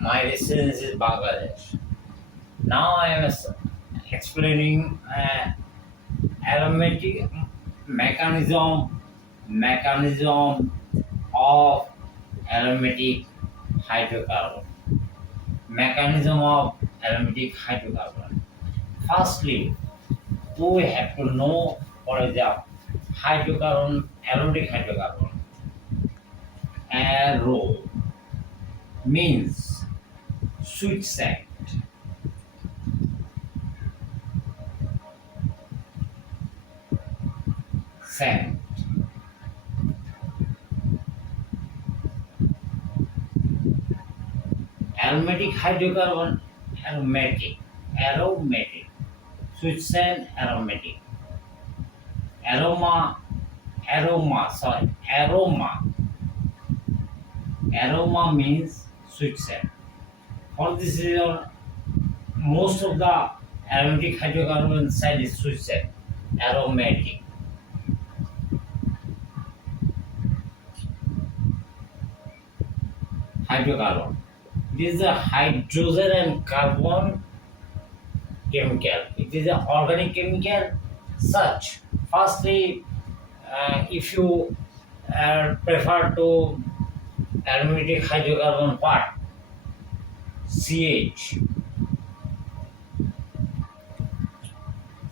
My residence is Bangladesh. Now I am explaining aromatic mechanism of aromatic hydrocarbon. Mechanism of aromatic hydrocarbon. Firstly, we have to know what is the hydrocarbon, aromatic hydrocarbon. Arrow means sweet scent. Scent. Aromatic hydrocarbon, aromatic. Sweet scent, aromatic. Aroma. Aroma means sweet scent. For this reason, most of the aromatic hydrocarbon scent is sweet scent, aromatic. Hydrocarbon. This is a hydrogen and carbon chemical. It is an organic chemical. Such, firstly, if you prefer to aromatic hydrocarbon what? CH.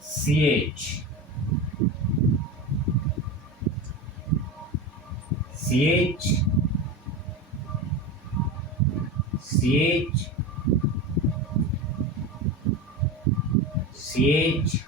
CH. CH. CH. CH.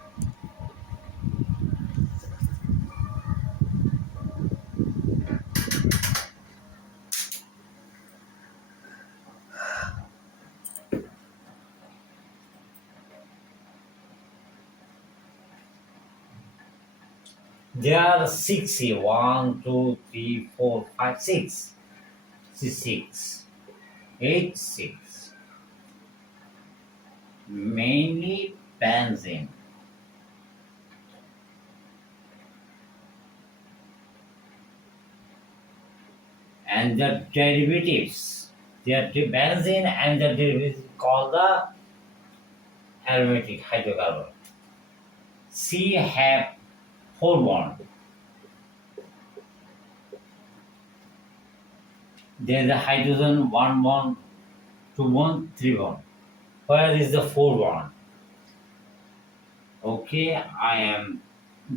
There are six here. 1, 2, 3, 4, 5, 6. 6. 8, 6. Mainly benzene. And the derivatives. They are benzene and the derivatives called the aromatic hydrocarbon. C have 4 bonds. There is a hydrogen 1 bond, 2 bond, 3 bond. Where is the 4 bond? Okay, I am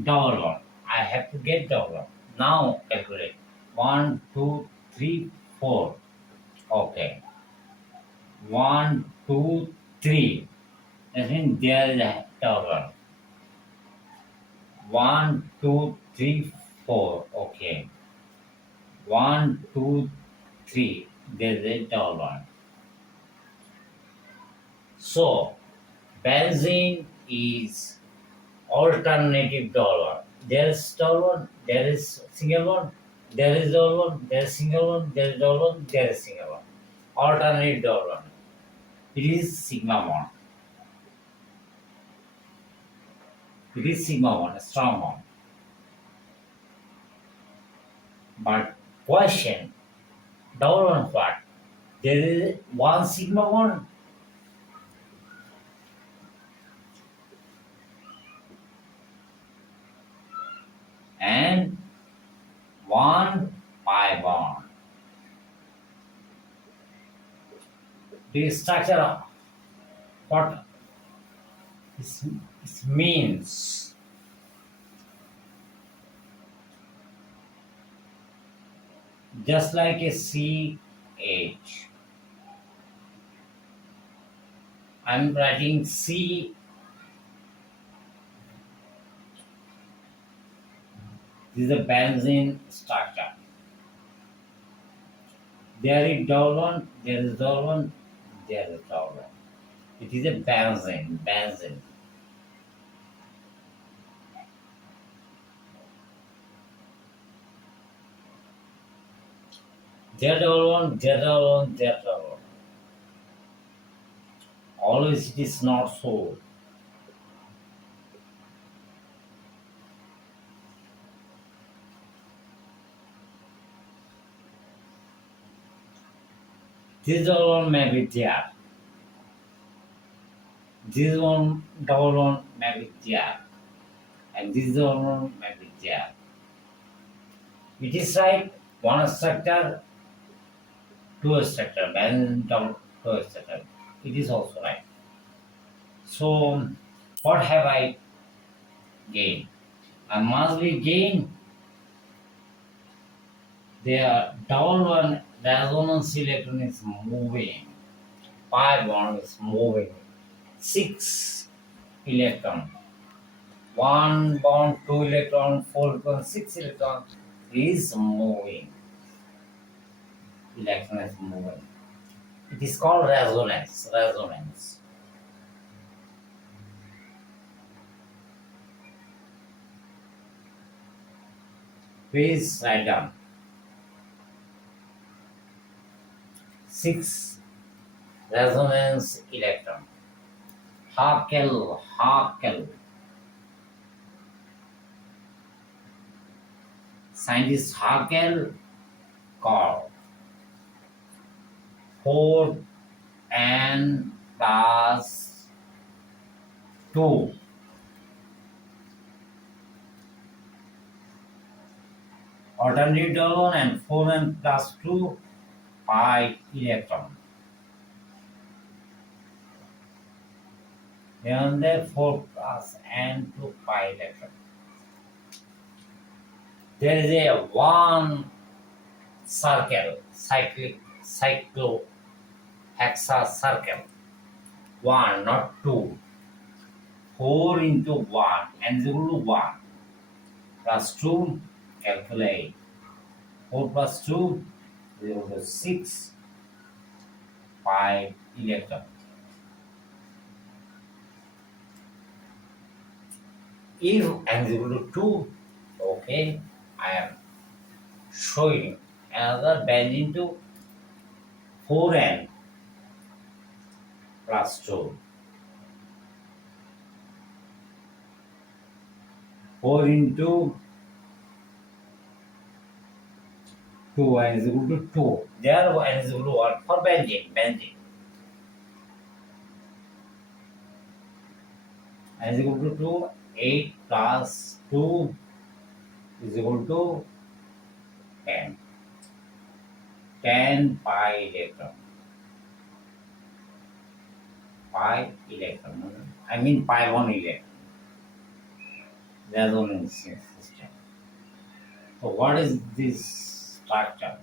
double bond. I have to get double bond. Now calculate. 1, 2, 3, 4. Okay. 1, 2, 3. That means there is a double bond. 1, 2, 3, 4. Okay. 1, 2, 3. There is a double bond. So, benzene is alternative double bond. There is double bond, there is single bond, there is double bond, there is single bond, there is double bond, there is single bond. Alternative double bond. It is sigma bond. It is sigma bond, strong bond. But question, double bond what? There is one sigma bond and one pi bond. The structure of what this means. Just like a CH. I'm writing C. This is a benzene structure. There is double bond, there is double bond, there is double bond. It is a benzene. There double bond, there double bond, there double bond. Always it is not so. This double one may be there. This one double one may be there. And this double one may be there. It is right, one structure, two structure, then double two structure. It is also right. So what have I gained? I must be gained the double one resonance electron is moving. Pi bond is moving. 6 electron. 1 bond, 2 electron, 4 electron, 6 electron is moving. Electron is moving. It is called resonance. Resonance. Please write down. 6 resonance electron. Hakel, Hakel. Scientist Hakel called 4 n plus 2. Alternative double one and 4n plus 2 pi electron. Then there 4 plus n 2 pi electron. There is a one circle, cyclohexa circle. 1, not 2. 4 into 1 and 0 to 1 plus 2, calculate. 4 plus 2, 0 to 6 pi electron. If n 0 to 2, okay, I am showing another bend into 4n plus 2. 4 into 2 n is equal to 2. There n is equal to 1 for bending. Bending. N is equal to 2. 8 plus 2 is equal to 10. 10 pi electron. Pi electron. I mean pi 1 electron. Resonance system. So what is this structure?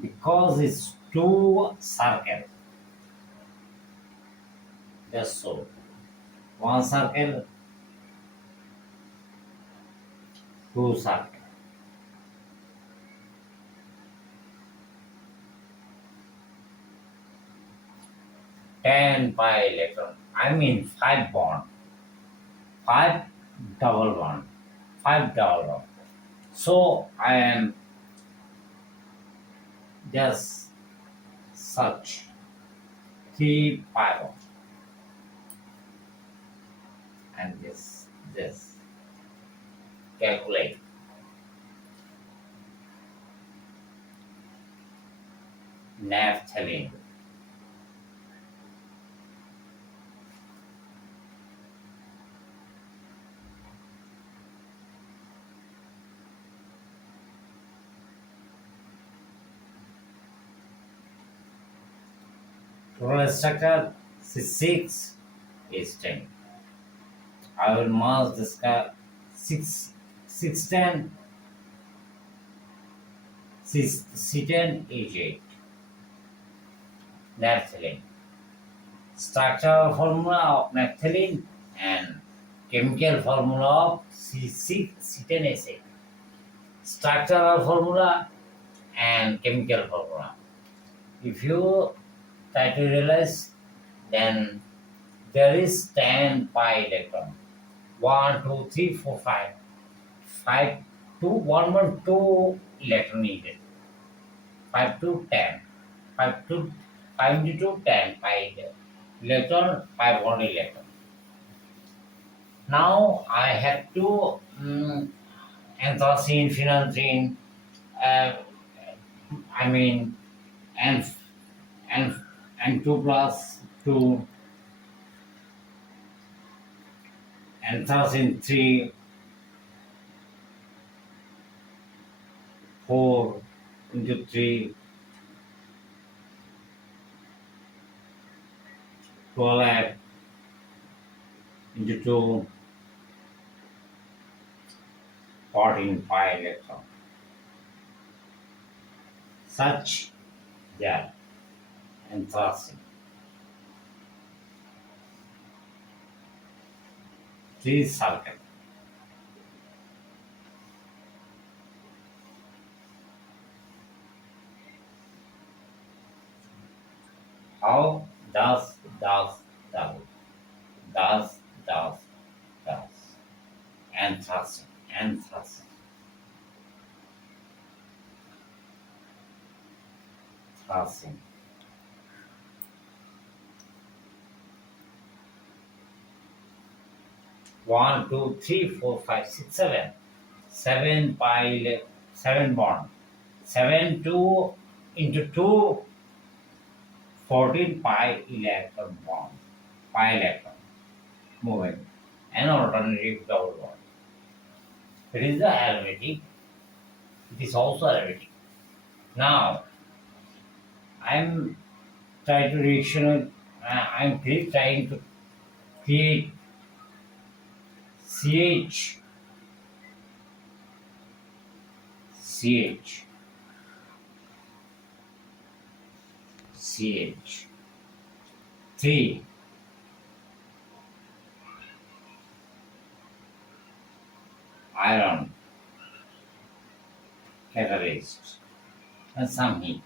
Because it's 2 circles. Just so. 1 circle, 2 circle. Ten pi electron. I mean 5 bond. 5 double bond. 5 double bond. So I am just search 3 pi bond. And this calculate. Naphthalene. Total structure C6 is 10. I will mark this 610. C10 is 8. Naphthalene. Structural formula of naphthalene and chemical formula of C10S8. Structural formula and chemical formula. If you try to realize, then there is 10 pi electron. 1, 2, 3, 4, 5. 5 to 1, 1, 2 electron needed. 5 to 10. 5 to 5 into 10 pi electron, 5 1 electron. Now I have to anthracene, phenanthrene, I mean, and and 2 plus 2, anthracene 3, 4 into 3, 12 into 2, 14 pi electron. Such that anthracene 3 circle. How does does does does anthracene anthracene anthracene 1 2 3 4 5 6 7 7 pi 7 bond 7 2 into 2 14 pi electron bond pi electron moving an alternative double bond. It is the aromatic. It is also aromatic. Now I'm trying to reaction. I'm trying to create CH CH CH 3 iron catalyst and some heat.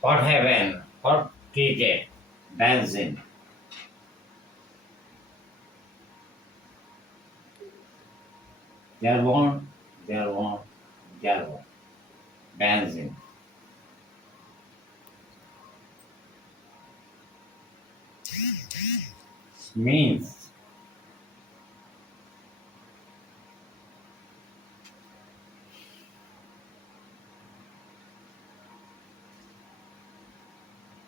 What happened? What created? Benzene. Carbon, carbon, carbon. Benzene. Means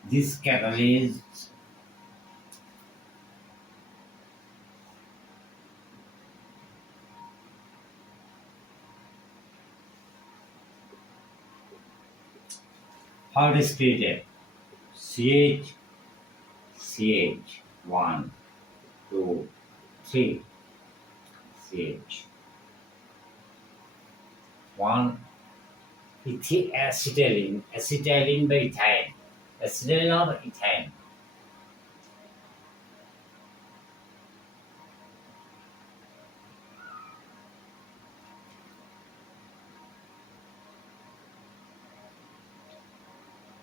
this catalyst how it is created? CH, CH, 1, 2, 3, CH. 1, acetylene, acetylene by ethane. Acetylene or ethane.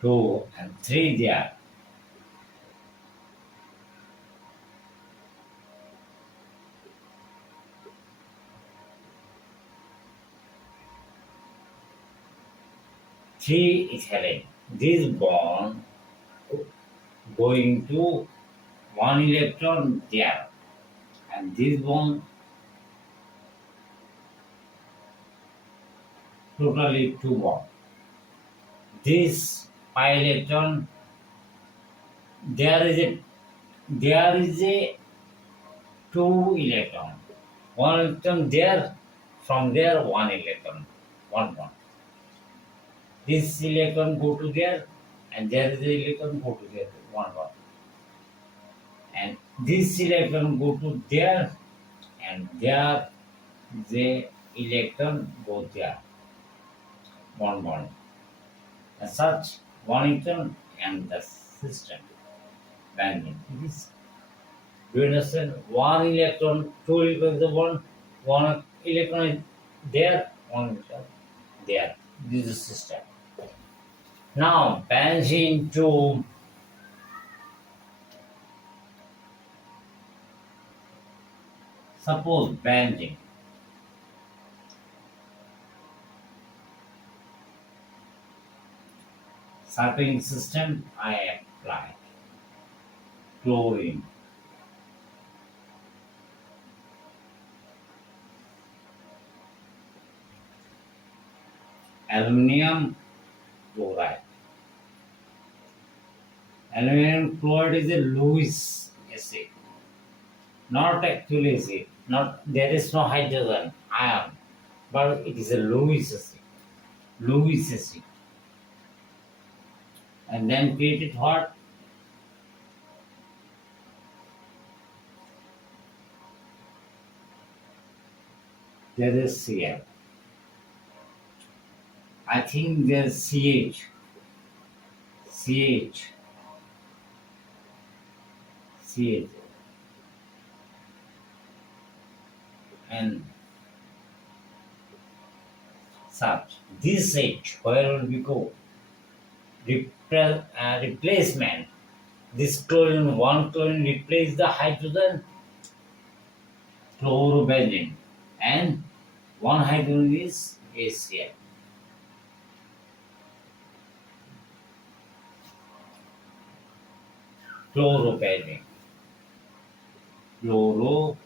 2 and 3 there. Three ethylene. This bond going to one electron there, and this bond totally two bond. This pi electron there is a two electron. One electron there, from there one electron, one bond. This electron go to there, and there is a electron go to there, one bond. And this electron go to there, and there the electron go there, one bond. As such, one electron and the system bending. This, do you understand? One electron, two electrons, the one electron is there, one electron there. This is the system. Now benzene to suppose benzene. Circling system I apply chlorine. Aluminum chloride. Aluminum chloride is a Lewis acid, not actually acid. Not there is no hydrogen ion, but it is a Lewis acid. Lewis acid, and then created what? There is Cl. I think there's CH, CH, and such. This H, where will we go? Replacement. This chlorine, one chlorine replace the hydrogen chlorobenzene, and one hydrogen is HCl. Chlorobenzene. Chlorobenzene.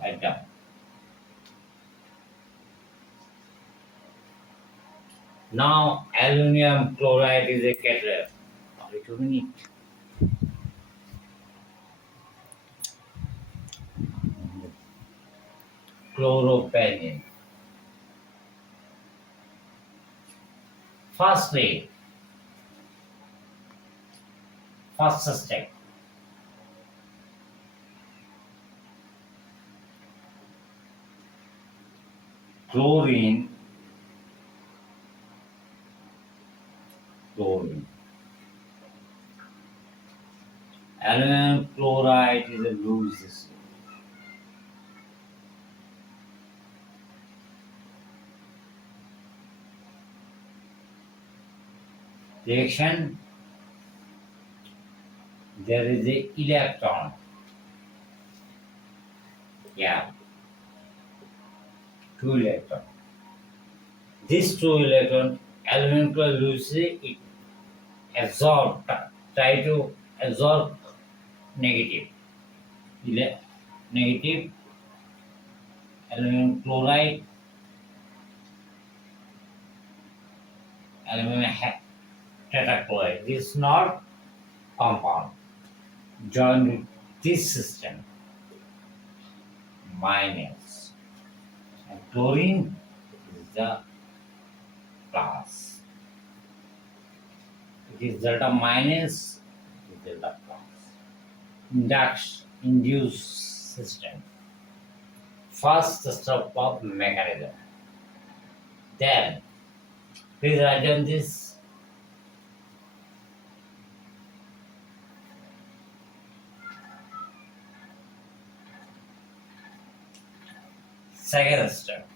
Write down. Now, aluminum chloride is a catalyst. Wait a minute. Chlorobenzene. Firstly, first step. Chlorine. Aluminum chloride is a Lewis acid. Reaction, there is a electron. Yeah, two electron. This two electron, aluminum chloride loses it, absorb, try to absorb negative. Negative aluminum chloride, aluminum tetrachloride. This is not compound. Join with this system minus, and chlorine is the plus. It is delta minus, it is delta plus. Induced system. First step of mechanism. Then, please write down this. Second step.